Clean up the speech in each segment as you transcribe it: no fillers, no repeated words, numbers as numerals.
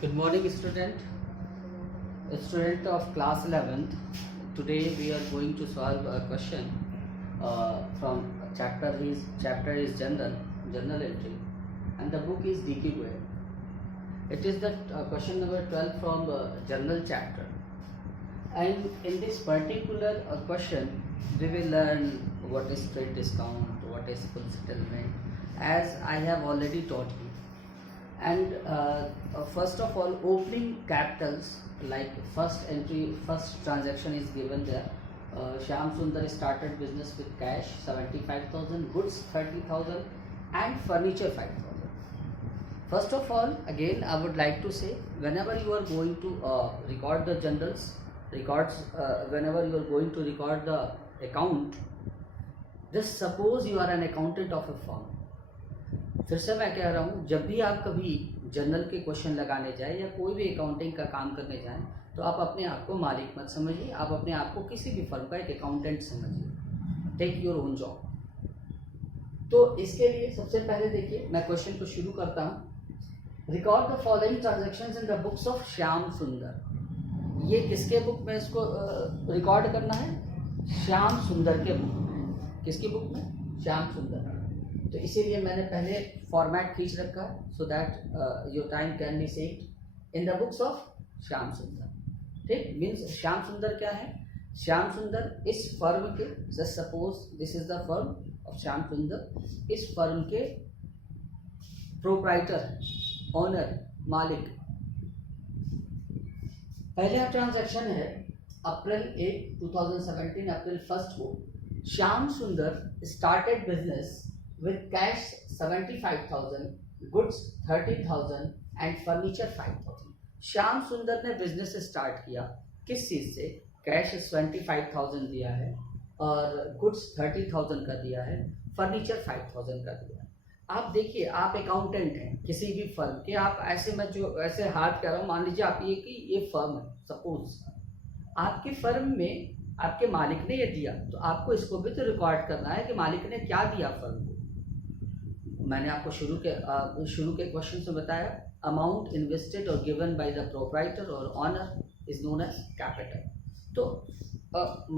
Good morning, student of class 11th. Today we are going to solve a question from chapter is general entry, and the book is D.K. Goyal. It is the question number 12 from general chapter, and in this particular question we will learn what is trade discount, what is full settlement, as I have already taught you. And first of all, opening capitals, like first transaction is given there. Shyam Sundar started business with cash 75,000, goods 30,000, and furniture 5,000. First of all, again I would like to say, whenever you are going to record the whenever you are going to record the account, just suppose you are an accountant of a firm. फिर से मैं कह रहा हूँ, जब भी आप कभी जनरल के क्वेश्चन लगाने जाए या कोई भी अकाउंटिंग का काम करने जाएं, तो आप अपने आप को मालिक मत समझिए, आप अपने आप को किसी भी फर्म का एक अकाउंटेंट समझिए. Take your own job. तो इसके लिए सबसे पहले देखिए, मैं क्वेश्चन को शुरू करता हूँ. Record the following transactions in the books of Shyam सुंदर. ये किसके बुक में इसको रिकॉर्ड करना है? श्याम सुंदर के बुक में. किसकी बुक में? श्याम सुंदर. तो इसीलिए मैंने पहले फॉर्मेट खींच रखा है, so that your time can be saved in the books of Shyam सुंदर. ठीक, मीन्स श्याम सुंदर क्या है? श्याम सुंदर इस फर्म के, just suppose this is the firm of Shyam सुंदर, इस फर्म के प्रोप्राइटर, ओनर, मालिक. पहला ट्रांजैक्शन है अप्रैल 8, 2017, अप्रैल 1 को श्याम सुंदर started business with cash 75,000, goods 30,000 and furniture 5,000. Shyam सुंदर ने बिजनेस स्टार्ट किया किस चीज से? कैश 75,000 दिया है और गुड्स 30,000 का दिया है, फर्नीचर 5,000 का दिया है. आप देखिए, आप अकाउंटेंट हैं किसी भी फर्म के. आप ऐसे, मैं जो ऐसे हाथ कर रहा हूँ, मान लीजिए आप ये फर्म है, सपोज आपकी फर्म में आपके मालिक ने ये दिया, तो आपको इसको भी तो रिकॉर्ड करना है कि मालिक ने क्या दिया फर्म को. मैंने आपको शुरू के क्वेश्चन से बताया, अमाउंट इन्वेस्टेड और गिवन बाय द प्रोप्राइटर और owner is known as capital. तो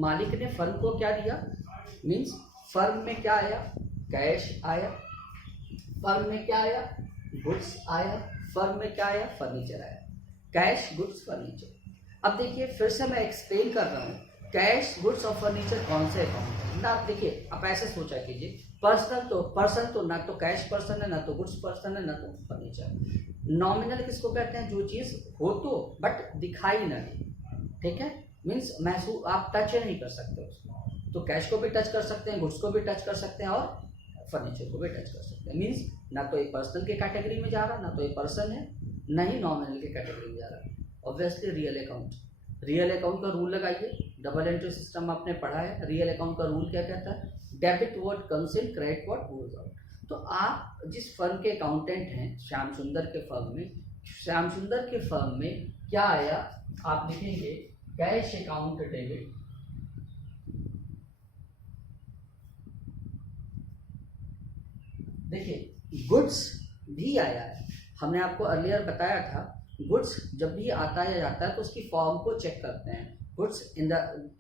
मालिक ने फर्म को क्या दिया? मींस फर्म में क्या आया? कैश आया. फर्म में क्या आया? गुड्स आया. फर्म में क्या आया? फर्नीचर आया. Cash, goods, furniture. अब देखिए, फिर से मैं एक्सप्लेन कर रहा हूँ, कैश, गुड्स और फर्नीचर कौन से अकाउंट है ना. आप देखिए, आप ऐसे सोचा कीजिए, पर्सन तो ना तो कैश पर्सन है, ना तो गुड्स पर्सन है, ना तो फर्नीचर. नॉमिनल किसको कहते हैं? जो चीज हो तो बट दिखाई ना दे. ठीक है, मीन्स महसूस, आप टच नहीं कर सकते उसको. तो कैश को भी टच कर सकते हैं, गुड्स को भी टच कर सकते हैं और फर्नीचर को भी टच कर सकते हैं. मीन्स ना तो एक पर्सनल के कैटेगरी में जा रहा, ना तो एक पर्सन है, ना ही नॉमिनल के कैटेगरी में जा रहा. ऑब्वियसली रियल अकाउंट का रूल लगाइए. डबल एंट्री सिस्टम आपने पढ़ा है. रियल अकाउंट का रूल क्या कहता है? Debit what comes in, credit what goes out. तो आप जिस फर्म के अकाउंटेंट हैं, श्याम सुंदर के फर्म में क्या आया? आप लिखेंगे कैश अकाउंट डेबिट. देखिए, गुड्स भी आया है. हमने आपको अर्लियर बताया था, गुड्स जब भी आता है या जाता है तो उसकी फॉर्म को चेक करते हैं. Goods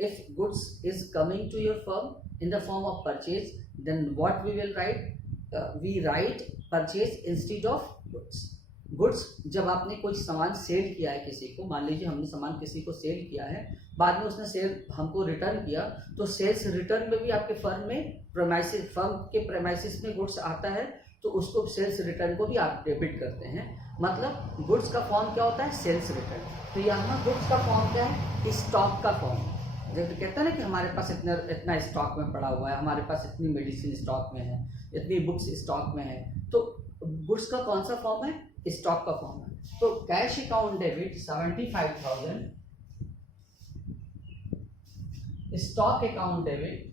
if goods is coming to your firm in the form of purchase, then what we will write? We write purchase instead of goods. Goods, जब आपने कोई सामान सेल किया है किसी को, मान लीजिए हमने सामान किसी को सेल किया है, बाद में उसने सेल हमको रिटर्न किया, तो सेल्स रिटर्न में भी आपके फर्म के प्रेमाइसिस में गुड्स आता है, तो उसको सेल्स रिटर्न को भी आप डेबिट करते हैं. मतलब गुड्स का फॉर्म क्या होता है? Sales return. तो यहाँ गुड्स का फॉर्म क्या है? स्टॉक का फॉर्म. जब कहता है ना कि हमारे पास इतना स्टॉक में पड़ा हुआ है, हमारे पास इतनी मेडिसिन स्टॉक में है, इतनी बुक्स स्टॉक में है, तो गुड्स का कौन सा फॉर्म है? स्टॉक का फॉर्म है. तो cash account debit 75,000, stock account debit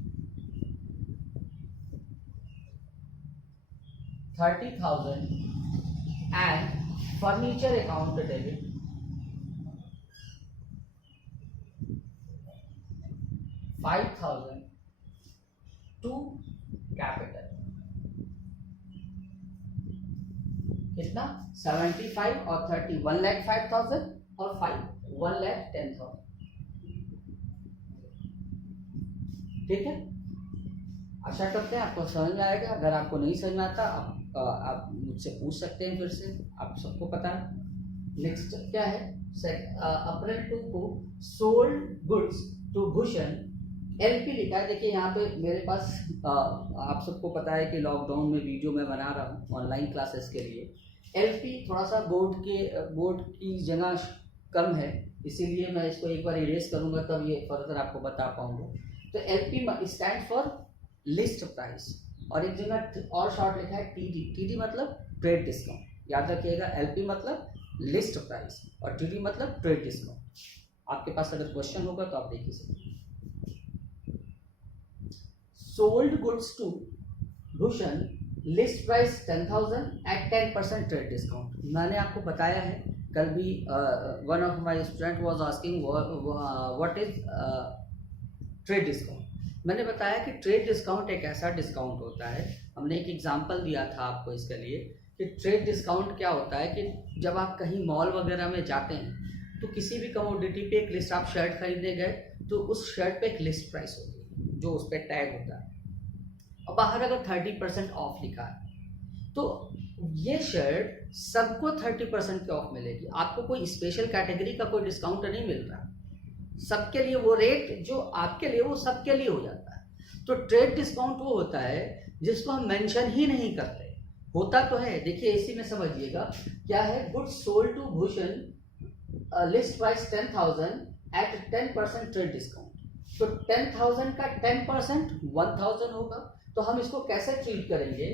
30,000 and furniture account debit 5,000 to capital. कितना 75 और 30 1,05,000 और 5 1,10,000। ठीक है, आशा करते हैं आपको समझ में आएगा। अगर आपको नहीं समझ में आता आप मुझसे पूछ सकते हैं फिर से, आप सबको पता है। नेक्स्ट क्या है, अप्रैल 2 को sold goods to Bhushan LP लिखा है। देखिए यहाँ पे मेरे पास आप सबको पता है कि लॉकडाउन में वीडियो मैं बना रहा हूँ ऑनलाइन क्लासेस के लिए। एलपी थोड़ा सा बोर्ड की जगह कम है, इसीलिए मैं इसको एक बार इरेज करूँगा तब ये फर्दर आपको बता पाऊंगा। तो LP stand for list price, और एक जगह और शॉर्ट लिखा है टीडी। टीडी मतलब ट्रेड डिस्काउंट, याद रखिएगा। एलपी मतलब लिस्ट प्राइस और टीडी मतलब ट्रेड डिस्काउंट। आपके पास अगर क्वेश्चन होगा तो आप देखिए। Sold goods to Bhushan list price 10,000 at 10% trade discount. मैंने आपको बताया है कल भी, one of my student was asking what is trade discount. मैंने बताया कि ट्रेड डिस्काउंट एक ऐसा डिस्काउंट होता है, हमने एक एग्जांपल दिया था आपको इसके लिए कि ट्रेड डिस्काउंट क्या होता है कि जब आप कहीं मॉल वगैरह में जाते हैं तो किसी भी कमोडिटी पे एक लिस्ट, आप शर्ट खरीदने गए तो उस शर्ट पे एक लिस्ट प्राइस होती है जो उस पर टैग होता है, और बाहर अगर 30% ऑफ लिखा है तो ये शर्ट सबको 30% की ऑफ मिलेगी। आपको कोई स्पेशल कैटेगरी का कोई डिस्काउंट नहीं मिल रहा, सबके लिए वो रेट जो आपके लिए वो सबके लिए हो जाता है। तो ट्रेड डिस्काउंट वो होता है जिसको हम मेंशन ही नहीं करते, होता तो है। देखिए इसी में समझिएगा क्या है, goods sold to Bhushan list price 10,000 at 10% trade discount. तो 10,000 का 10% 1,000 होगा। तो हम इसको कैसे ट्रीट करेंगे,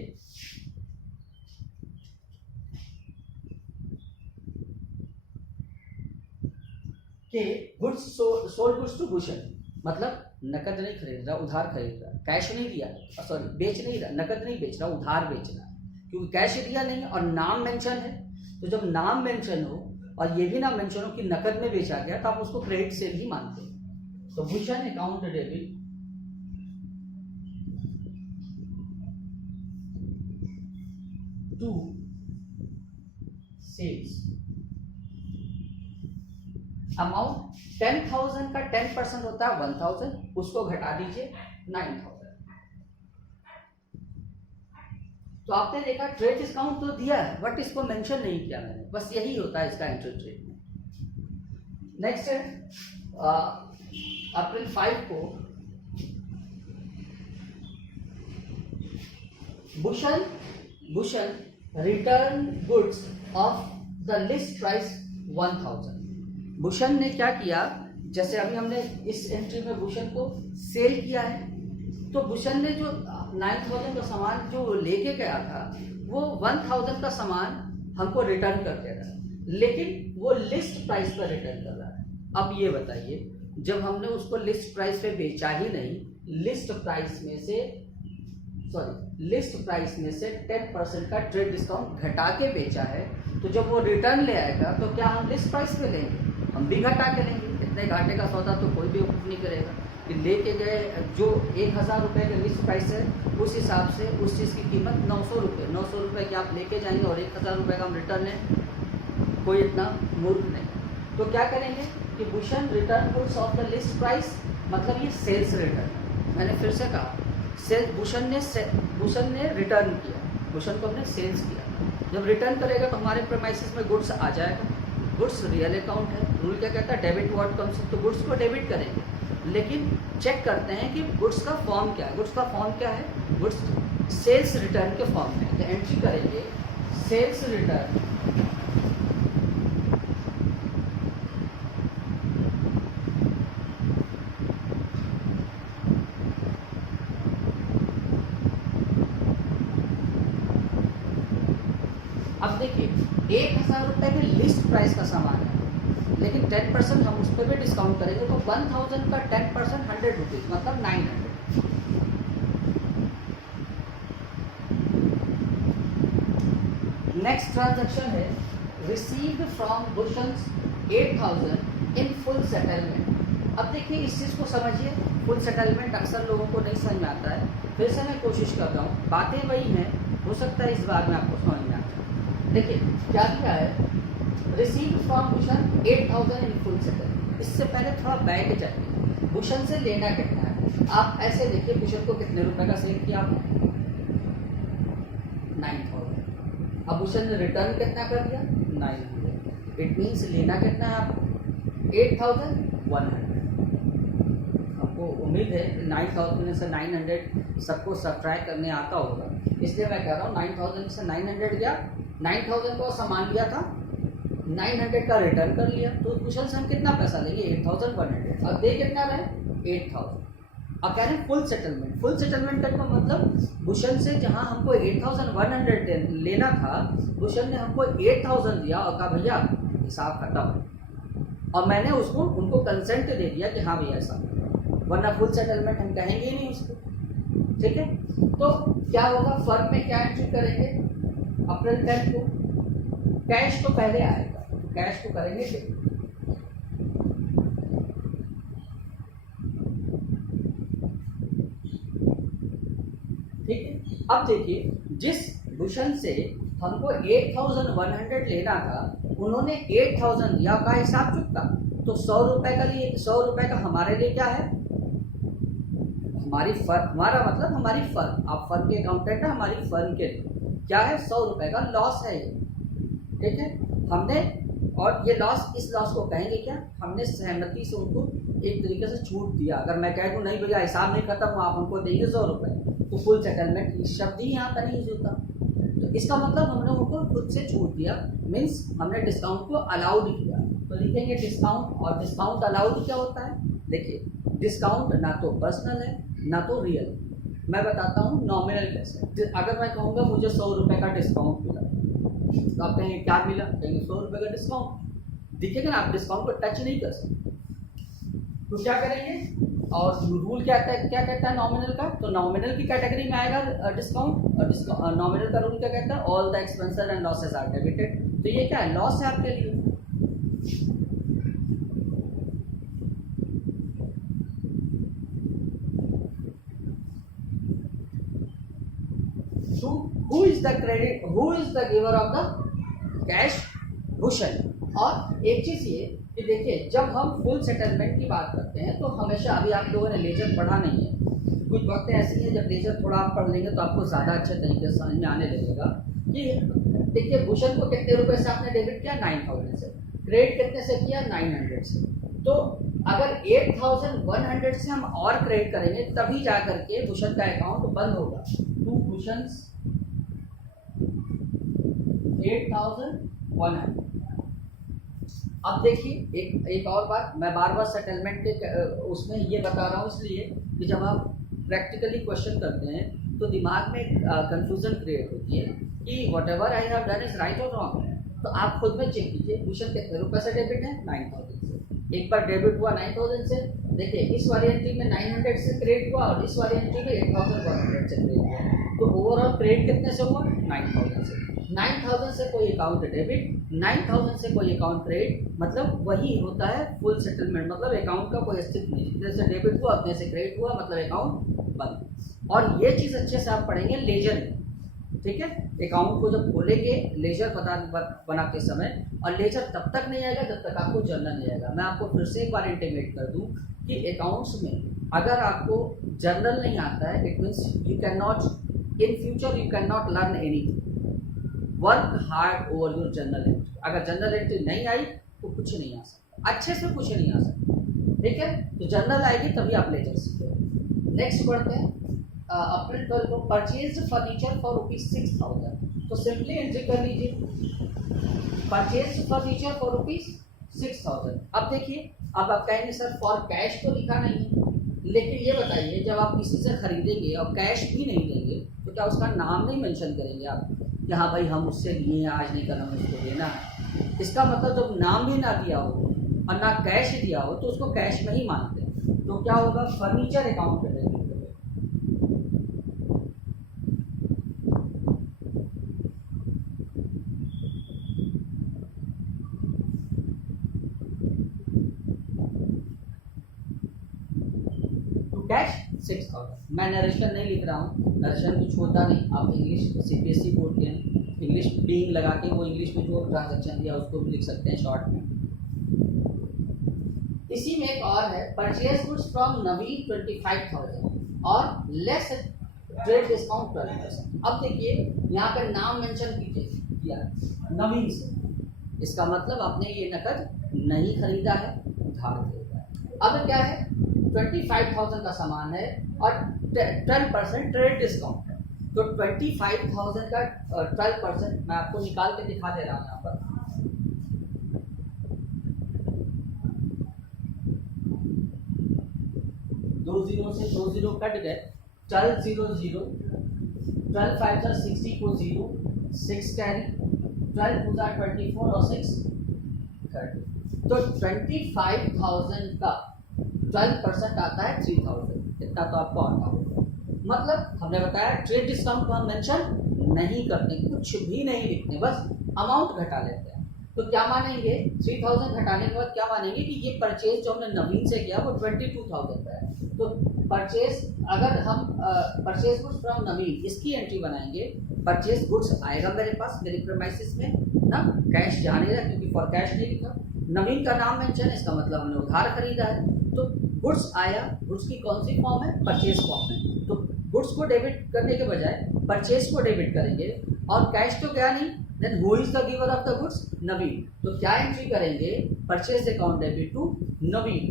कि goods sold goods to Bhushan मतलब नकद नहीं खरीद रहा, उधार खरीद रहा, कैश नहीं दिया, सॉरी बेच नहीं रहा, नकद नहीं बेच रहा, उधार बेच रहा है, क्योंकि कैश दिया नहीं और नाम मेंशन है। तो जब नाम मेंशन हो और ये भी नाम मेंशन हो कि नकद में बेचा गया तो आप उसको क्रेडिट सेल ही मानते हैं। तो Bhushan account debit to sales amount 10,000 का 10% होता है 1,000, उसको घटा दीजिए 9,000। तो आपने देखा ट्रेड डिस्काउंट तो दिया है बट इसको मेंशन नहीं किया मैंने, बस यही होता है इसका इंटरेस्ट रेट में। नेक्स्ट है अप्रैल 5 को Bhushan return goods of the list price 1,000। Bhushan ने क्या किया, जैसे अभी हमने इस एंट्री में भूषण को सेल किया है, तो भूषण ने जो 9,000 का सामान जो लेके गया था वो 1,000 का सामान हमको रिटर्न कर दे रहा है, लेकिन वो लिस्ट प्राइस पर रिटर्न कर रहा है। अब ये बताइए, जब हमने उसको लिस्ट प्राइस पे बेचा ही नहीं, लिस्ट प्राइस में से 10% का ट्रेड डिस्काउंट घटा के बेचा है, तो जब वो रिटर्न ले आएगा तो क्या हम लिस्ट प्राइस पे लेंगे? हम भी घटा के लेंगे। इतने घाटे का सौदा तो कोई भी बेवकूफ़ नहीं करेगा कि लेके गए जो 1,000 रुपये का लिस्ट प्राइस है उस हिसाब से उस चीज़ की कीमत 900 रुपये की आप लेके जाएंगे और 1,000 रुपये का हम रिटर्न है, कोई इतना मूर्ख नहीं। तो क्या करेंगे कि Bhushan return goods of the list price, मतलब ये सेल्स रिटर्न। मैंने फिर से कहा भूषण ने रिटर्न किया, भूषण को हमने सेल्स किया। जब रिटर्न करेगा तो हमारे प्रेमाइसिस में गुड्स आ जाएगा। गुड्स रियल अकाउंट है, रूल क्या कहता है, डेबिट टू व्हाट कम्स, तो गुड्स को डेबिट करेंगे, लेकिन चेक करते हैं कि गुड्स का फॉर्म क्या है। गुड्स का फॉर्म क्या है, गुड्स सेल्स रिटर्न के फॉर्म में, तो एंट्री करेंगे सेल्स रिटर्न अब देखिए 1,000 रुपये के लिस्ट प्राइस का सामान है, लेकिन 10% हम उस पर भी डिस्काउंट करेंगे, तो 1,000 का 10% 100 रुपीज़ मतलब 900। नेक्स्ट ट्रांजैक्शन है received from Bhushan 8,000 in full settlement. अब देखिए इस चीज़ को समझिए, फुल सेटलमेंट अक्सर लोगों को नहीं समझ में आता है, फिर से मैं कोशिश कर रहा हूँ, बातें वही हैं, हो सकता है इस बार में आपको समझ में आ जाए। देखिए क्या दिया है, receive from Bhushan 8,000 in full settle. इससे पहले थोड़ा बैक जाइए, भूषण से लेना कितना है। आप ऐसे देखिए भूषण को कितने रुपए का सेल किया आपने, 9,000। अब भूषण ने रिटर्न कितना कर दिया, 900। इट मीन्स लेना कितना है आपको, 8,100। आपको उम्मीद है कि 9,000 में से 900 सबको सब्ट्रैक्ट करने आता होगा, इसलिए मैं कह रहा हूँ 9,000 से 900 गया, 9,000 का सामान लिया था, 900 का रिटर्न कर लिया, तो भूषण से हम कितना पैसा लेंगे, 8,100। अब दे कितना रहे, 8,000। अब कह रहे हैं फुल सेटलमेंट। फुल सेटलमेंट का मतलब भूषण से जहां हमको 8,100 लेना था, भूषण ने हमको 8,000 दिया और कहा भैया हिसाब खत्म, और मैंने उसको उनको कंसेंट दे दिया कि हाँ भैया ऐसा, वरना फुल सेटलमेंट हम कहेंगे ही नहीं उसको। ठीक है, तो क्या होगा, फर्म में क्या एंट्री करेंगे, अप्रैल 10 को कैश तो पहले आएगा, कैश को करेंगे डेबिट। ठीक है, अब देखिए जिस भूषण से हमको 8,100 लेना था, उन्होंने 8,000 दिया का हिसाब चुकता, तो 100 रुपए का लिए, 100 रुपए का हमारे लिए क्या है, हमारी फर्म, हमारा मतलब हमारी फर्म, आप फर्म के अकाउंटेंट है, हमारी फर्म के लिए क्या है, 100 रुपए का लॉस है ये। ठीक है, हमने, और ये लॉस, इस लॉस को कहेंगे क्या, हमने सहमति से उनको एक तरीके से छूट दिया। अगर मैं कह दूं नहीं भैया हिसाब नहीं खत्म, आप हमको देंगे 100 रुपए, तो फुल सेटलमेंट शब्द ही यहाँ पर नहीं यूज होता। तो इसका मतलब हमने उनको खुद से छूट दिया, मीन्स हमने डिस्काउंट को अलाउड किया। तो लिखेंगे डिस्काउंट, और डिस्काउंट अलाउड क्या होता है, देखिए डिस्काउंट ना तो पर्सनल है ना तो रियल। मैं बताता हूँ नॉमिनल कैसे। अगर मैं कहूँगा मुझे 100 रुपए का डिस्काउंट मिला, तो आप कहेंगे क्या मिला, कहेंगे 100 रुपए का डिस्काउंट दिखेगा ना, आप डिस्काउंट को टच नहीं कर सकते, तो क्या करेंगे, और रूल क्या कहता है नॉमिनल का, तो नॉमिनल की कैटेगरी में आएगा डिस्काउंट, और नॉमिनल का रूल क्या कहता है, all the expenses and losses are debited. तो ये क्या है, लॉस है आपके लिए। who is the credit, who is the giver of the cash, Bhushan. और एक चीज ये कि देखिए जब हम फुल सेटलमेंट की बात करते हैं तो हमेशा, अभी आप लोगों ने लेजर पढ़ा नहीं है, तो कुछ वक्त ऐसी है जब लेजर थोड़ा आप पढ़ लेंगे तो आपको ज़्यादा अच्छे तरीके से समझ में आने लगेगा कि देखिए भूषण को कितने रुपए से आपने डेबिट किया, 9,000 से, क्रेडिट कितने से किया, 900 से। तो अगर 8,100 से हम और क्रेडिट करेंगे तभी जा करके भूषण का अकाउंट बंद होगा। टू भूषण 8,100। अब देखिए एक और बात, मैं बार बार सेटलमेंट के उसमें ये बता रहा हूँ इसलिए कि जब आप प्रैक्टिकली क्वेश्चन करते हैं तो दिमाग में कंफ्यूजन क्रिएट होती है कि what ever I have done is right और रॉन्ग। तो आप खुद में चेक कीजिए भूषण कितने रुपए से डेबिट है, 9,000 से। एक बार डेबिट हुआ 9,000 से, देखिए इस वाली एंट्री में 900 से क्रेडिट हुआ और इस वाली एंट्री में 8,100 से क्रेडिट हुआ, तो ओवरऑल क्रेडिट कितने से हुआ, 9,000 से। 9,000 से कोई अकाउंट डेबिट, 9,000 से कोई अकाउंट क्रेडिट, मतलब वही होता है फुल सेटलमेंट। मतलब अकाउंट का कोई अस्तित्व नहीं, जितने से डेबिट हुआ उतने से क्रेडिट हुआ, मतलब अकाउंट बंद। और ये चीज़ अच्छे से आप पढ़ेंगे लेजर में। ठीक है, अकाउंट को जब खोलेंगे लेजर बनाते समय, और लेजर तब तक नहीं आएगा जब तक आपको जर्नल नहीं आएगा। मैं आपको फिर से एक बार इंटीमेट कर दूं कि अकाउंट्स में अगर आपको जर्नल नहीं आता है, it means you can not, in future you can not learn anything. Work hard over your journal entry. अगर जर्नल एंट्री नहीं आई तो कुछ नहीं आ सकता, अच्छे से कुछ नहीं आ सकता। ठीक है, तो जर्नल आएगी तभी आप लेजर सीखोगे। नेक्स्ट बढ़ते हैं, अप्रैल 12 को परचेज फर्नीचर फॉर ₹6,000। तो सिंपली एंट्री कर लीजिए परचेज फर्नीचर फॉर ₹6,000। अब देखिए, अब आप कहेंगे सर फॉर कैश तो लिखा नहीं है, लेकिन ये बताइए जब आप किसी से खरीदेंगे और कैश भी नहीं देंगे तो क्या उसका नाम नहीं मेंशन करेंगे आप कि हाँ भाई हम उससे लिए हैं, आज नहीं कल हमें उसको देना है। इसका मतलब जब नाम भी ना दिया हो और ना कैश दिया हो तो उसको कैश में ही मानते हैं। तो क्या होगा, फर्नीचर अकाउंट पे डेबिट करेंगे। कैश 6000। मैं नरेशन नहीं लिख रहा हूँ, नरेशन कुछ होता नहीं, आप इंग्लिश सीबीएसई बोर्ड के हैं, इंग्लिश बीइंग लगा के वो इंग्लिश में जो ट्रांजैक्शन दिया उसको भी लिख सकते हैं शॉर्ट में। इसी में एक और है, परचेज गुड्स फ्रॉम नवीन 25,000 और लेस ट्रेड डिस्काउंट 12%। अब देखिए यहाँ पे नाम मेंशन किया नवीन से, इसका मतलब आपने ये नकद नहीं खरीदा है, उधार खरीदा है। अब क्या है, 25,000 का सामान है और 12% ट्रेड डिस्काउंट है, तो 25,000 का 12% मैं आपको निकाल के दिखा दे रहा हूँ यहाँ पर। दो जीरो से दो जीरो कट गए, 12 0 0, 12 5 60 को 0, 6 कैरी, 12 2 24 और 6 30। तो 25,000 का 12% आता है 3,000, इतना तो आपको आता होगा। मतलब हमने बताया ट्रेड डिस्काउंट को हम मेंशन नहीं करते, कुछ भी नहीं लिखते, बस अमाउंट घटा लेते हैं। तो क्या मानेंगे, 3000 घटाने के बाद क्या मानेंगे कि ये परचेज जो हमने नवीन से किया वो 22,000 का है। तो परचेज, अगर हम परचेज गुड्स फ्रॉम नवीन इसकी एंट्री बनाएंगे, परचेज गुड्स आएगा मेरे पास, मेरे प्रीमाइसेस में ना, कैश जाने रहा क्योंकि फॉर कैश नहीं लिखा, नवीन का नाम मेंशन है, इसका मतलब हमने उधार खरीदा है। तो गुड्स आया, गुड्स की कौन सी फॉर्म है, परचेज फॉर्म है, तो गुड्स को डेबिट करने के बजाय परचेज को डेबिट करेंगे, और कैश तो क्या नहीं, then who is the giver of the goods, Naveen. तो क्या एंट्री करेंगे, purchase account debit to Naveen.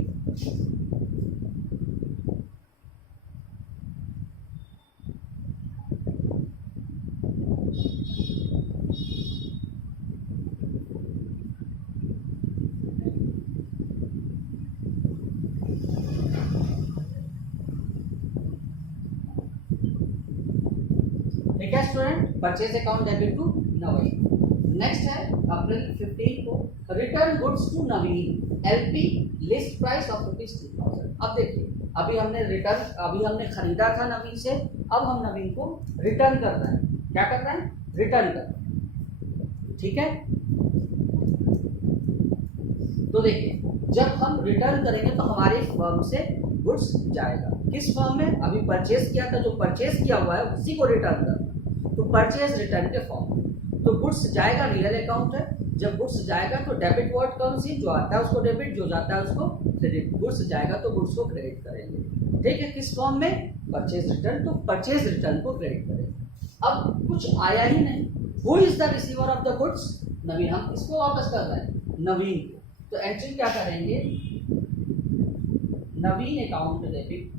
ठीक है student, purchase account debit to Naveen. Next है अप्रैल 15 को, return goods to Naveen, LP list price of ₹2000। अब देखिए, अभी हमने खरीदा था नवीन से, अब हम नवीन को रिटर्न कर रहे हैं। क्या कर रहे हैं, रिटर्न कर रहे हैं, ठीक है। तो देखिए, जब हम रिटर्न करेंगे तो हमारे फर्म से गुड्स जाएगा, किस फर्म में, अभी परचेज किया था, जो परचेज किया हुआ है उसी को रिटर्न करना, तो परचेज रिटर्न के फॉर्म। तो गुड्स जाएगा, रियल अकाउंट है, जब गुड्स जाएगा तो डेबिट वर्ड कौन सी, जो आता है उसको डेबिट, जो जाता है उसको क्रेडिट। गुड्स जाएगा तो गुड्स को क्रेडिट करेंगे, ठीक है, किस फॉर्म में, परचेज रिटर्न, तो परचेज रिटर्न को क्रेडिट करेंगे। अब कुछ आया ही नहीं, who is the receiver of the goods, Naveen, हम किसको वापस कर रहे हैं, नवीन को। तो एंट्री क्या करेंगे, Naveen account debit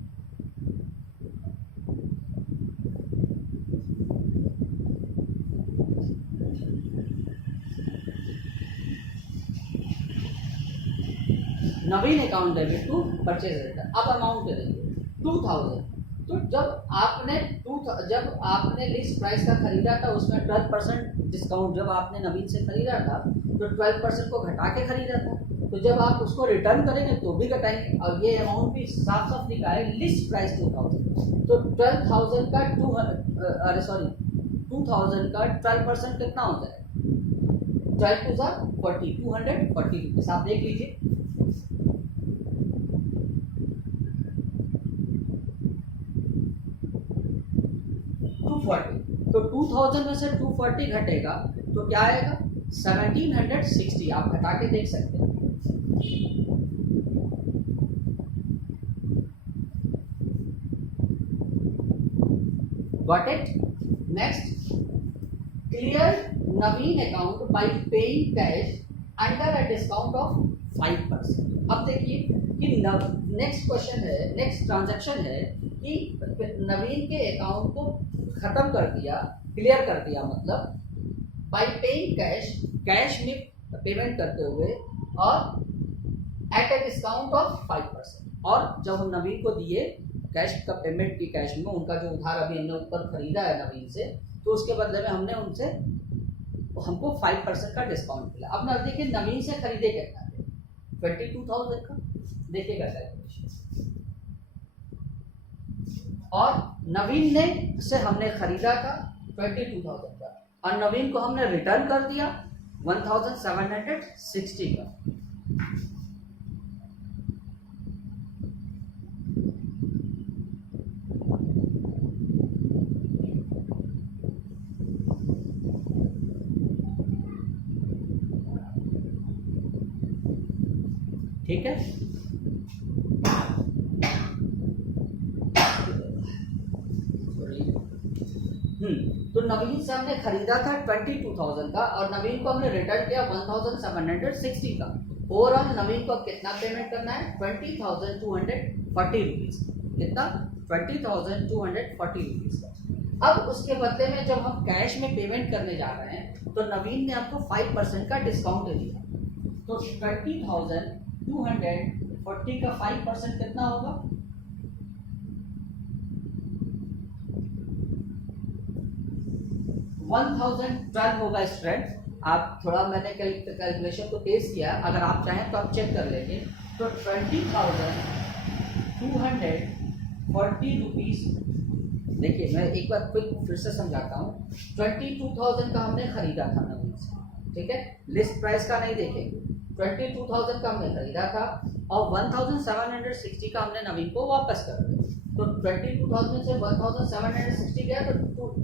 Naveen account debit to purchase return. अब अमाउंट देंगे 2000। तो जब आपने लिस्ट प्राइस का खरीदा था उसमें 12% डिस्काउंट, जब आपने नवीन से खरीदा था तो 12% को घटा के खरीदा था, तो जब आप उसको रिटर्न करेंगे तो भी घटाएंगे। और ये अमाउंट भी साफ साफ लिखा है, लिस्ट प्राइस 2000, तो 12,000 का 2000 का 12% कितना होता है, 12 टू 40, 240 रुपीज। आप देख लीजिए, तो 2000 में से 240 घटेगा तो क्या आएगा, 1760। आप घटा के देख सकते हैं। Got it. Next, clear Naveen account by paying cash under a discount of 5%। अब देखिए कि नेक्स्ट क्वेश्चन है, नेक्स्ट ट्रांजैक्शन है कि नवीन के अकाउंट को खत्म कर दिया, क्लियर कर दिया, मतलब बाय पेइंग कैश, कैश में पेमेंट करते हुए, और एट ए डिस्काउंट ऑफ 5%। और जब हम नवीन को दिए कैश का पेमेंट की, कैश में उनका जो उधार अभी हमने ऊपर खरीदा है नवीन से, तो उसके बदले में हमने उनसे, हमको 5% का डिस्काउंट मिला। अब ना देखिए नवीन से खरीदे कितना है, 22,000 का, देखिएगा कैलकुलेशन। और नवीन ने से हमने खरीदा था 22,000 का, और नवीन को हमने रिटर्न कर दिया 1760 का। ठीक है। तो नवीन से हमने खरीदा था 22,000 का और नवीन को हमने रिटर्न किया 1,760 का। ओवरऑल नवीन को कितना पेमेंट करना है? 20,240 रुपीज। कितना? 20,240 रुपीज का। अब उसके बदले में जब हम कैश में पेमेंट करने जा रहे हैं तो नवीन ने आपको 5% का डिस्काउंट दे दिया। तो 20,240 का 5% कितना होगा? 1012 होगा स्टूडेंट। आप थोड़ा मैंने कैलकुलेशन को तेज किया, अगर आप चाहें तो आप चेक कर लेंगे। तो 20,240 रुपीज। देखिए मैं एक बार फिर से समझाता हूँ। 22,000 का हमने खरीदा था नवीन से, ठीक है, लिस्ट प्राइस का नहीं देखेंगे। 22,000 का हमने खरीदा था और 1,760 का हमने नवीन को वापस कर दिया। तो 22,000 से 1,760 गया तो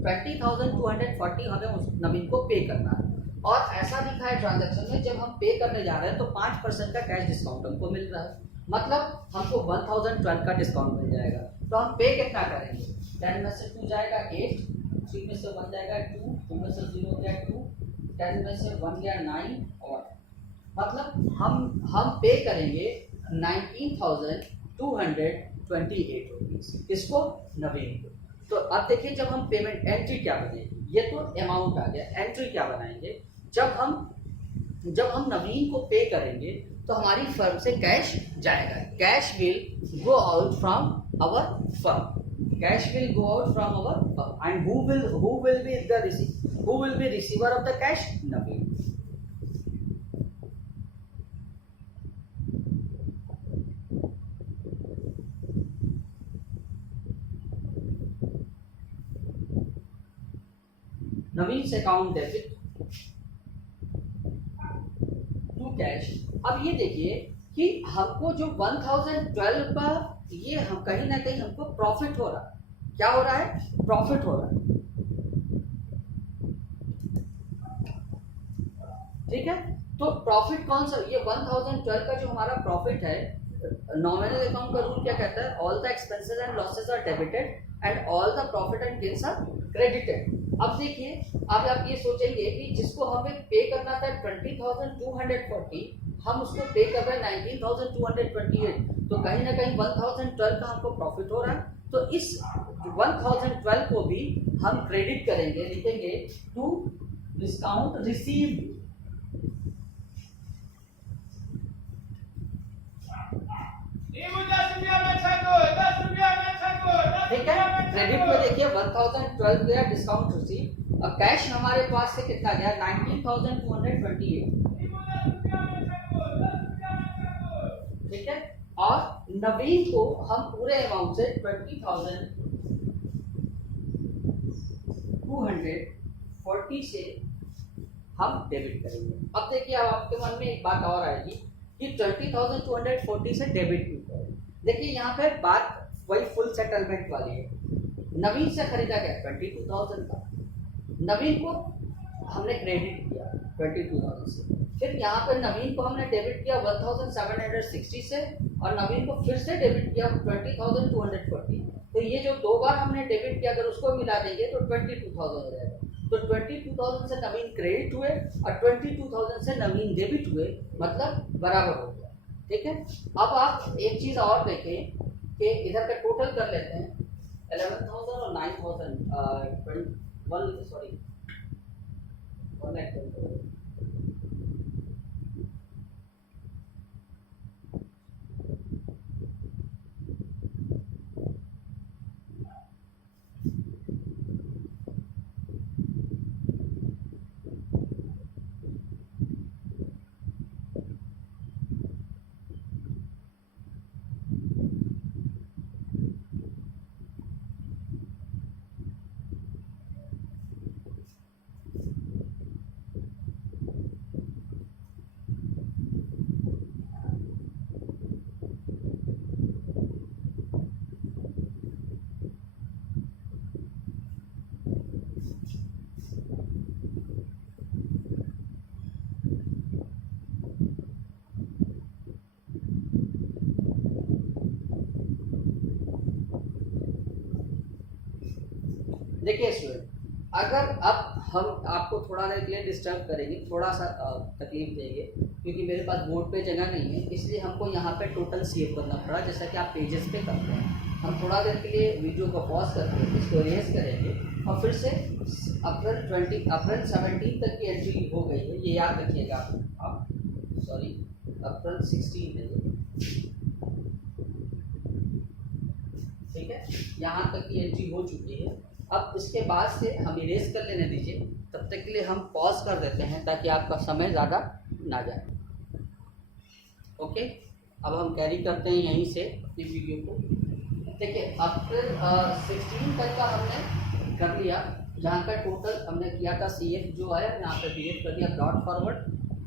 20,240 हमें उस नवीन को पे करना है। और ऐसा दिखा है ट्रांजैक्शन में, जब हम पे करने जा रहे हैं तो 5% का कैश डिस्काउंट हमको मिल रहा है, मतलब हमको 1,012 का डिस्काउंट मिल जाएगा। तो हम पे कितना करेंगे? 10 में से 2 जाएगा 8, 3 में से 1 जाएगा 2, 2 में से 0 गया 2, 10 में से 1 गया 9, और मतलब हम पे करेंगे 19,228 रुपीज। किसको? नवीन को। तो अब देखिए जब हम पेमेंट एंट्री क्या बनेगी, ये तो अमाउंट आ गया। एंट्री क्या बनाएंगे? जब हम नवीन को पे करेंगे तो हमारी फर्म से कैश जाएगा। Cash will go out from our firm. Cash will go out from our firm and who will be receiver of the cash? Naveen. Naveen से अकाउंट डेबिट टू कैश। अब ये देखिए कि हमको जो 1,012 का ये हम कहीं ना कहीं हमको प्रॉफिट हो रहा है। क्या हो रहा है? प्रॉफिट हो रहा है, ठीक है। तो प्रॉफिट कौन सा? ये 1,012 का जो हमारा प्रॉफिट है, नॉमिनल अकाउंट का रूल क्या कहता है? All the expenses and losses are debited and all the profit and gains are credited. अब देखिए, अब आप ये सोचेंगे कि जिसको हमें पे करना था 20,240, हम उसको पे कर रहे हैं 19,228, तो कहीं ना कहीं 1,012 का हमको प्रॉफिट हो रहा है। तो इस 1,012 को भी हम क्रेडिट करेंगे, लिखेंगे टू डिस्काउंट रिसीव्ड। ठीक है, क्रेडिट में देखिए 1,012 गया, डिस्काउंट रिसीव, और कैश हमारे पास से कितना गया? 19,228। ठीक है, और नवीन को हम पूरे अमाउंट से 20,240 से हम डेबिट करेंगे। अब देखिए, अब आपके मन में एक बात और आएगी कि 20,240 से डेबिट क्यों करें। देखिए यहाँ पे बात वही फुल सेटलमेंट वाली है। नवीन से खरीदा गया 22,000 का, नवीन को हमने क्रेडिट किया 22,000 से, फिर यहाँ पे नवीन को हमने डेबिट किया 1,760 से, और नवीन को फिर से डेबिट किया 20,240। तो ये जो दो बार हमने डेबिट किया, अगर उसको मिला देंगे तो 22,000 हो जाएगा। तो 22,000 से नवीन क्रेडिट हुए और 22,000 से नवीन डेबिट हुए, मतलब बराबर हो गया। ठीक है, अब आप एक चीज और देखें कि इधर का टोटल कर लेते हैं। 11,000 और 9,000 सॉरी 1,10,000। देखिए स्टूडेंट, अगर अब हम आपको थोड़ा देर के लिए डिस्टर्ब करेंगे, थोड़ा सा तकलीफ देंगे, क्योंकि मेरे पास बोर्ड पे जगह नहीं है, इसलिए हमको यहाँ पे टोटल सेव करना पड़ा, जैसा कि आप पेजेस पे करते हैं। हम थोड़ा देर के लिए वीडियो को पॉज करके इसको रेस करेंगे और फिर से अप्रैल 17 तक की एंट्री हो गई है, ये याद रखिएगा आप। सॉरी, अप्रैल 16 है ये, ठीक है, यहाँ तक की एंट्री हो चुकी है। अब इसके बाद से हम इरेज कर लेने दीजिए, तब तक के लिए हम पॉज कर देते हैं ताकि आपका समय ज़्यादा ना जाए। ओके, अब हम कैरी करते हैं यहीं से अपनी वीडियो को। देखिए, अप्रैल 16 तक का हमने कर लिया, जहाँ का टोटल हमने किया था CF जो है यहाँ पे डिलीट कर दिया, डॉट फॉरवर्ड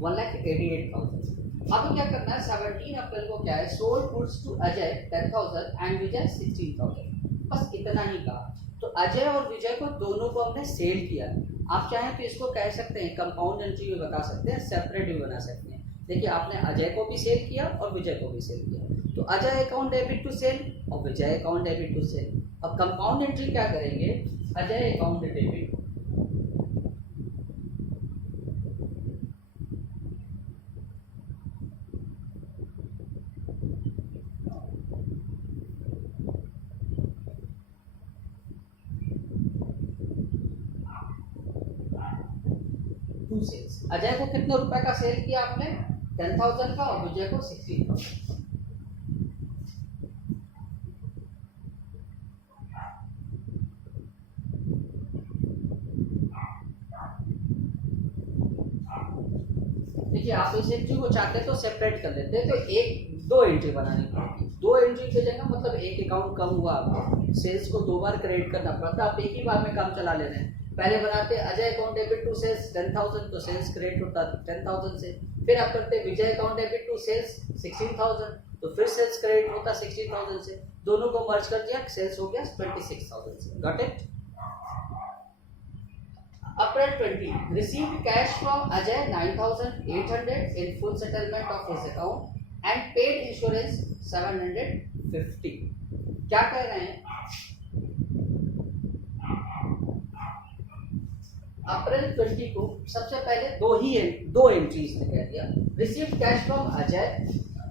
1,88,000। अब क्या करना है, 17 अप्रैल को क्या है, sold goods to Ajay 10,000 and Vijay 16,000, बस इतना ही कहा। तो अजय और विजय को दोनों को हमने सेल किया। आप चाहें तो इसको कह सकते हैं कंपाउंड एंट्री भी बता सकते हैं, सेपरेट भी बना सकते हैं। देखिए, आपने अजय को भी सेल किया और विजय को भी सेल किया, तो Ajay account debit to sale और Vijay account debit to sale. अब कंपाउंड एंट्री क्या करेंगे, Ajay account debit to sales. Ajay को कितने रुपए का सेल किया आपने, 10,000 का, और विजय को 16,000। देखिए, आप इस एंट्री को चाहते हैं तो सेपरेट कर लेते हैं, तो दो एंट्री बनानी पड़ेगी। दो एंट्री की जगह मतलब एक अकाउंट कम हुआ, आपको सेल्स को 2 बार क्रेडिट करना पड़ता, आप एक ही बार में काम चला ले रहे हैं। पहले बनाते Ajay account debit to sales 10,000, तो सेल्स क्रेडिट होता 10,000 से। फिर आप करते विजय अकाउंट डेबिट टू सेल्स 16,000, तो फिर सेल्स क्रेडिट होता 16,000 से। दोनों को मर्ज कर दिया, सेल्स हो गया 26,000 से। Got it? April 20, received cash from Ajay 9,800 in full settlement of his account and paid insurance 750. क्या कह रहे हैं, अप्रैल 20 को सबसे पहले दो एंट्रीज ने कह दिया। Received cash from Ajay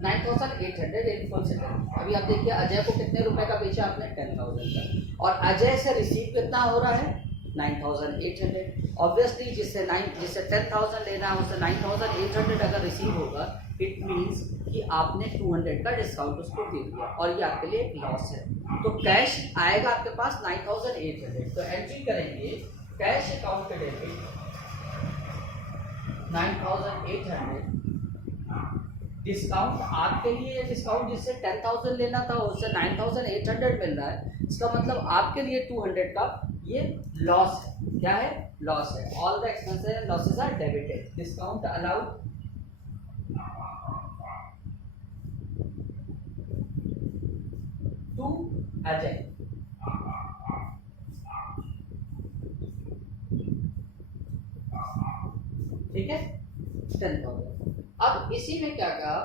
9,800 in full settlement. अभी आप देखिए, अजय को कितने रुपए का बेचा आपने, 10,000 का, और अजय से रिसीव कितना हो रहा है, 9,800। ऑब्वियसली जिससे 10,000 लेना है उससे 9,800 अगर रिसीव होगा, इट मीन्स कि आपने 200 का डिस्काउंट उसको दे दिया और ये आपके लिए एक लॉस है। तो कैश आएगा आपके पास 9,800, तो एंट्री करेंगे कैश अकाउंट पे डेबिट 9,800, डिस्काउंट आपके लिए, डिस्काउंट जिससे 10,000 लेना था उससे 9,800 मिल रहा है, इसका मतलब आपके लिए 200 का ये लॉस है। क्या है, लॉस है। All the expenses and losses are debited, discount allowed to Ajay. ठीक है, 10,000। अब इसी में क्या कहा,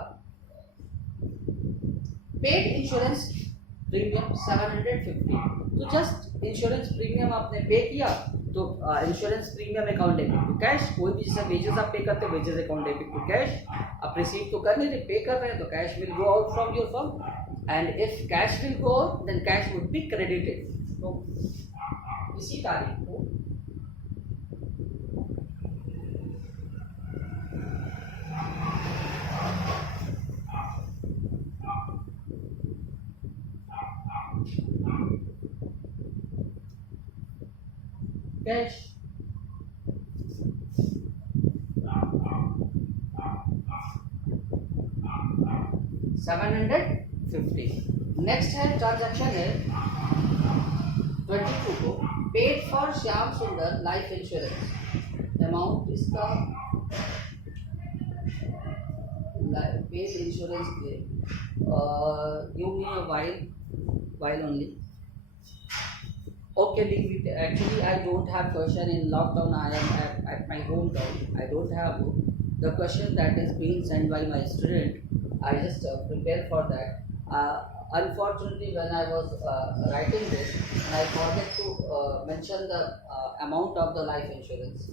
पेड इंश्योरेंस प्रीमियम 750, तो जस्ट इंश्योरेंस प्रीमियम आपने पे किया, तो insurance premium account debit to cash. कोई भी जैसे वेजेस आप पे करते हो, wages account debit to cash. आप रिसीव तो कर नहीं रहे, पे कर रहे हैं, तो cash will go out from your firm, and if cash will go out then cash would be credited. तो इसी तारीख को कैश 750। नेक्स्ट है ट्रांजैक्शन है 22 को, paid for Shyam Sundar life insurance, amount इसका paid insurance claim, give me a while only. Okay, actually I don't have question. In lockdown I am at my hometown. I don't have the question that is being sent by my student. I just prepare for that. unfortunately, when I was writing this, and I forget to mention the amount of the life insurance.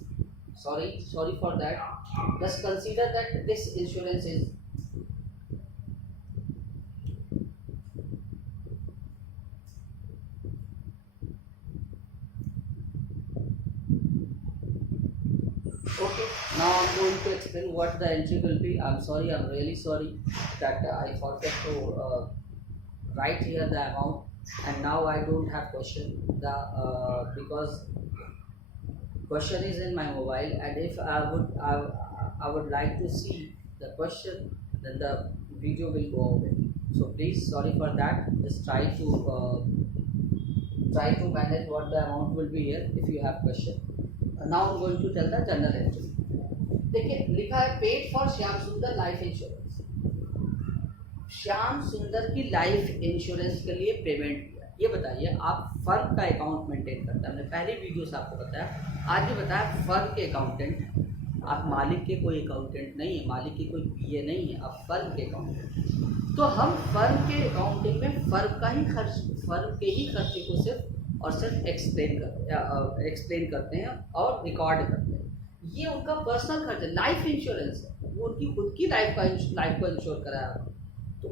Sorry for that. Just consider that this insurance is okay. Now I'm going to explain what the entry will be. I'm sorry. I'm really sorry that I forget to write here the amount, and now I don't have question the because question is in my mobile, and if I would like to see the question, then the video will go away. So please, sorry for that. Just try to manage what the amount will be here if you have question. Now I'm going to tell the journal entry. देखिए लिखा है paid for Shyam Sundar life insurance. Shyam सुंदर की life insurance के लिए payment किया। ये बताइए आप फर्म का अकाउंट मेंटेन करता है। मैंने पहले वीडियो से आपको बताया, आज भी बताया फर्म के अकाउंटेंट, आप मालिक के कोई अकाउंटेंट नहीं है, मालिक की कोई पीए नहीं है, आप फर्म के अकाउंटेंट। तो हम फर्म के अकाउंटिंग में फर्म के ही खर्चे को सिर्फ और सिर्फ एक्सप्लेन करते हैं और रिकॉर्ड करते हैं। ये उनका पर्सनल खर्च है, लाइफ इंश्योरेंस है, वो उनकी खुद की लाइफ को इंश्योर कराया, तो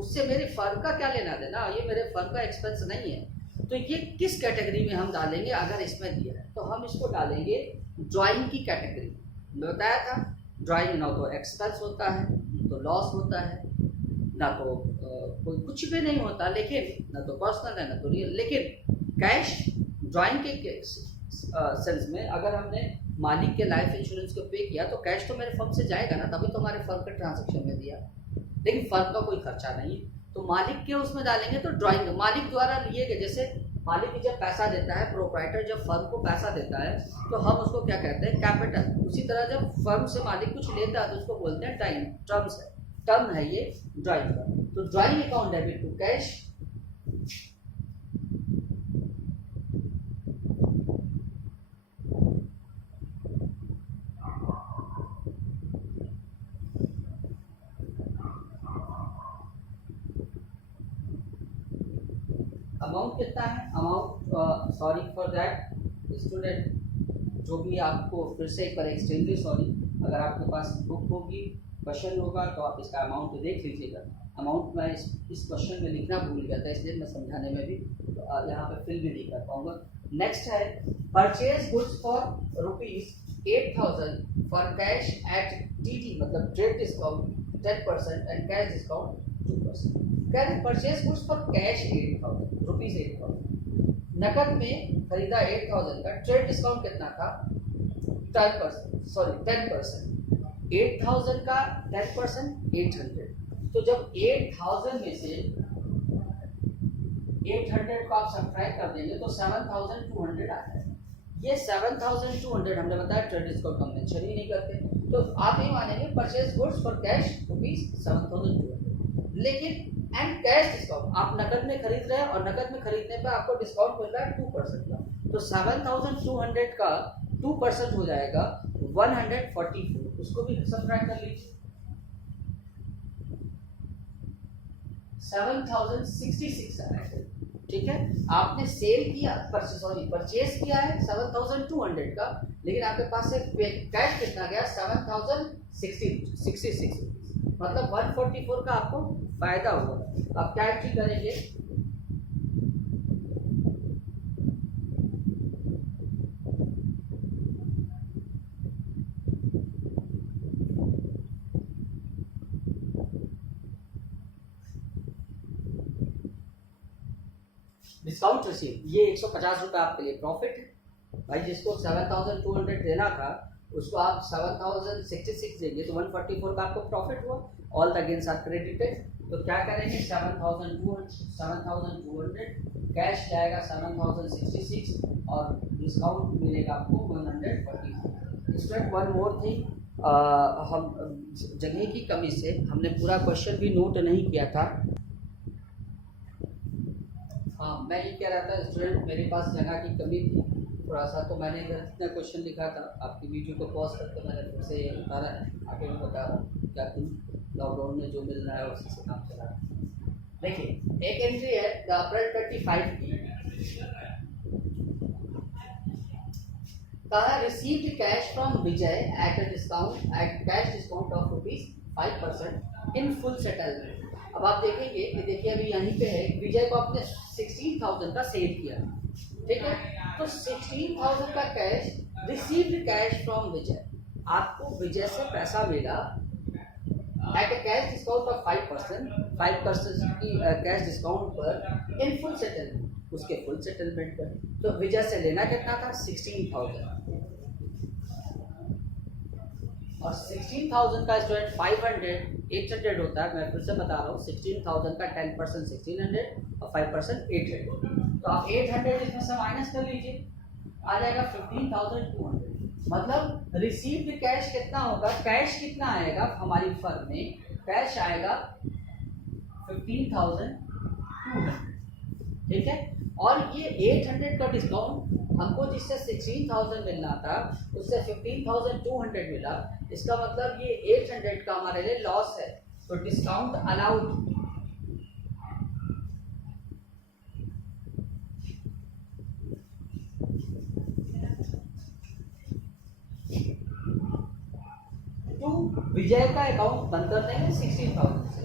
उससे मेरे फर्म का क्या लेना देना, ये मेरे फर्म का एक्सपेंस नहीं है। तो ये किस कैटेगरी में हम डालेंगे? अगर इसमें दिया है तो हम इसको डालेंगे ड्राइंग की कैटेगरी। मैं बताया था ड्राइंग ना तो एक्सपेंस होता है, तो लॉस होता है, ना तो कोई कुछ भी नहीं होता, लेकिन ना तो पर्सनल है ना तो रियल। लेकिन कैश ड्राइंग के सेंस में अगर हमने मालिक के लाइफ इंश्योरेंस को पे किया तो कैश तो मेरे फर्म से जाएगा ना, तभी तो हमारे फर्म के ट्रांजेक्शन में दिया। लेकिन फर्म का कोई खर्चा नहीं है, तो मालिक के उसमें डालेंगे तो ड्राइंग मालिक द्वारा लिए गए। जैसे मालिक जब पैसा देता है, प्रोप्राइटर जब फर्म को पैसा देता है तो हम उसको क्या कहते हैं? कैपिटल। उसी तरह जब फर्म से मालिक कुछ लेता है तो उसको बोलते हैं टर्म है ये ड्राइंग का। तो drawing account debit to cash, amount कितना है? Amount sorry for that student, जो भी आपको फिर से एक बार एक्सट्रीमली सॉरी, अगर आपके पास बुक होगी, क्वेश्चन होगा तो आप इसका अमाउंट देख लीजिएगा। अमाउंट मैं इस क्वेश्चन में लिखना भूल गया था, इसलिए मैं समझाने में भी यहाँ पे फिल भी नहीं कर पाऊंगा। नेक्स्ट है purchase goods for ₹8,000 for cash at TD, मतलब trade discount 10% and cash discount 2%। कह रहे परचेज गुड्स फॉर कैश ₹8,000, नकद में खरीदा 8,000 का, ट्रेड डिस्काउंट कितना था? 10%। 8,000 का 10% 800। तो जब 8,000 में से 800 को आप सब्ट्रैक्ट कर देंगे तो 7,200 आता है। ये 7,200 हमने बताया ट्रेड डिस्काउंट हम मेंशन ही नहीं करते, तो आप ही मानेंगे परचेज गुड्स फॉर कैश ₹7,200। लेकिन एंड कैश डिस्काउंट, आप नकद में खरीद रहे हैं और नकद में खरीदने पर आपको डिस्काउंट मिल रहा है 2% का, तो 7,200 का 2% हो जाएगा 144, उसको भी सब्ट्रैक्ट कर लीजिए। 7,066 आ रहा है, ठीक है। आपने सेल किया, परचेज किया है 7,200 का, लेकिन आपके पास से कैश कितना गया? 7,066, मतलब 144 का आपको फायदा हुआ। आप क्या एंट्री करेंगे? डिस्काउंट रिसीव, ये 150 रुपये आपके लिए प्रॉफिट है भाई। जिसको 7,200 देना था उसको आप 7,066 देंगे तो 144 का आपको प्रॉफिट हुआ। All the gains are credited. तो क्या करेंगे? 7,200 कैश जाएगा 7,066 और डिस्काउंट मिलेगा आपको 144। स्टूडेंट वन मोर थिंग, हम जगह की कमी से हमने पूरा क्वेश्चन भी नोट नहीं किया था। हाँ, मैं ये कह रहा था स्टूडेंट, मेरे पास जगह की कमी थी थोड़ा सा, तो मैंने इधर जितना क्वेश्चन लिखा था आपकी वीडियो को पॉज करके मैंने फिर से उतारा है, आगे मैं बता रहा हूँ क्या लॉकडाउन में जो मिल रहा है उसी से काम चला रहा है। देखिए एक एंट्री है द अप्रैल 25 की, कहा received cash from Vijay at a discount at cash discount of ₹5% in full settlement. अब आप देखेंगे कि देखिए अभी यहीं पे है विजय को आपने 16,000 का सेल किया, ठीक है, तो 16,000 का कैश रिसीव्ड कैश फ्रॉम विजय, आपको विजय से पैसा मिला at a cash discount of 5% की कैश डिस्काउंट पर इन फुल सेटलमेंट, उसके फुल सेटलमेंट पर। तो विजय से लेना कितना था 16,000 और 16,000 का स्टूडेंट 800 होता है। मैं फिर से बता रहा हूँ 16,000 का 10% 1600 और 5% 800। तो आप 800 इसमें से माइनस कर लीजिए, आ जाएगा 15,200। मतलब रिसीव्ड कैश कितना होगा, कैश कितना आएगा हमारी फर्म में, कैश आएगा 15,200, ठीक है। और ये 800 का डिस्काउंट हमको जिससे 16,000 मिलना था उससे 15,200 मिला, इसका मतलब ये 800 का हमारे लिए लॉस है। तो डिस्काउंट अलाउड, विजय का अकाउंट बंद कर देंगे 16,000 से।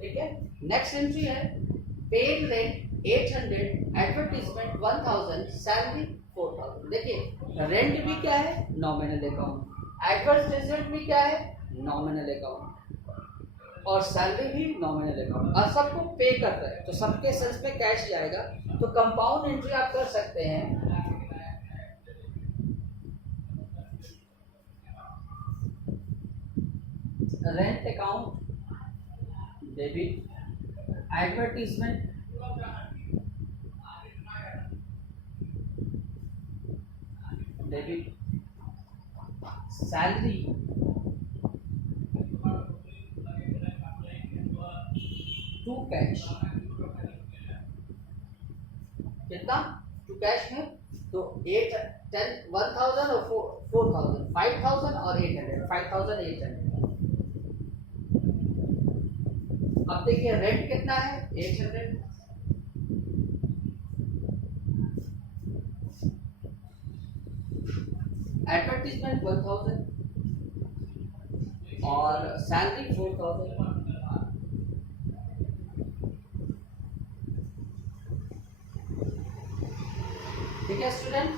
ठीक है, नेक्स्ट एंट्री है पेड रेंट 800, एडवर्टीजमेंट 1000, सैलरी 4000। देखिए रेंट भी क्या है, नॉमिनल अकाउंट, एडवर्टीजमेंट भी क्या है, नॉमिनल अकाउंट, और सैलरी भी नॉमिनल अकाउंट, और सबको पे कर रहे हैं तो सबके सेल्स में कैश जाएगा। तो कंपाउंड एंट्री आप कर सकते हैं, rent account debit, advertisement debit, salary to cash, कितना टू कैश में, तो 8 10 1000 और 4000 5000 और 800 5800। अब देखिए रेंट कितना है 800, एडवर्टीजमेंट 1000 और सैलरी 4000। ठीक है स्टूडेंट,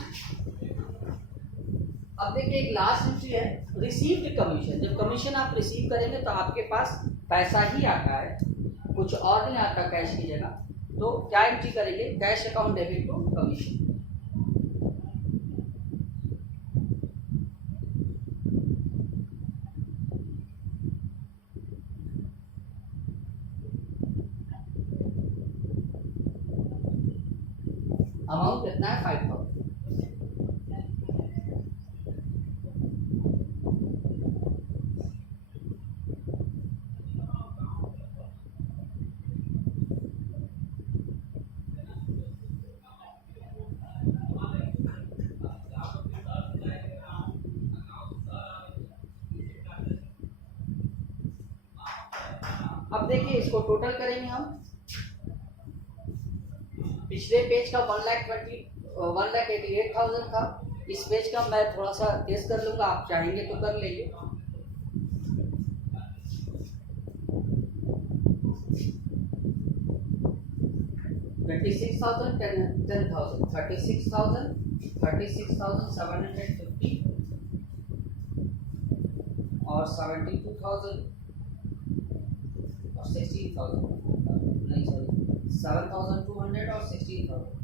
अब देखिए एक लास्ट एंट्री है रिसीव्ड कमीशन। जब कमीशन आप रिसीव करेंगे तो आपके पास पैसा ही आता है, कुछ और नहीं आता कैश की जगह। तो क्या एंट्री करेंगे, cash account debit to commission. Amount कितना है 5000। अब देखिए इसको टोटल करेंगे हम, पिछले पेज का 1,88,000 था, इस पेज का मैं थोड़ा सा टेस्ट कर लूंगा, आप चाहेंगे तो कर लेंगे। $26,000 $10,000 $36,000 $36,750 और 72,000 और 16,000, नहीं सॉरी 7,200 और 16,000।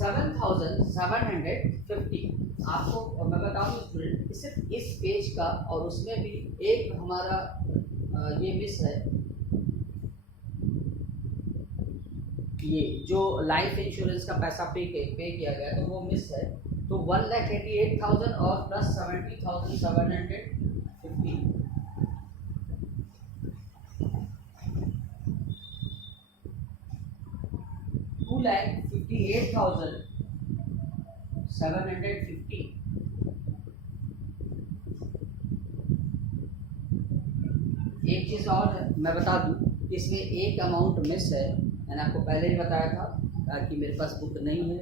$7,750 आपको मैं बताऊँ स्टूडेंट, सिर्फ इस पेज का, और उसमें भी एक हमारा ये मिस है, ये जो लाइफ इंश्योरेंस का पैसा पे किया गया तो वो मिस है। तो 1,88,000 और प्लस 70,750, 2,58,750। एक चीज़ और है, मैं बता दूं, इसमें एक अमाउंट मिस है। मैंने आपको पहले ही बताया था कि मेरे पास बुक नहीं है।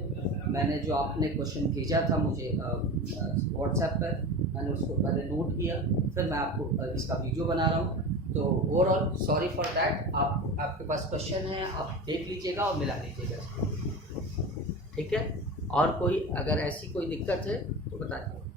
मैंने जो आपने क्वेश्चन भेजा था मुझे व्हाट्सएप पर, मैंने उसको पहले नोट किया, फिर मैं आपको इसका वीडियो बना रहा हूँ। तो ओवरऑल सॉरी फॉर दैट। आपके पास क्वेश्चन है, आप देख लीजिएगा और मिला लीजिएगा इसको, ठीक है। और कोई अगर ऐसी कोई दिक्कत है तो बता दीजिए।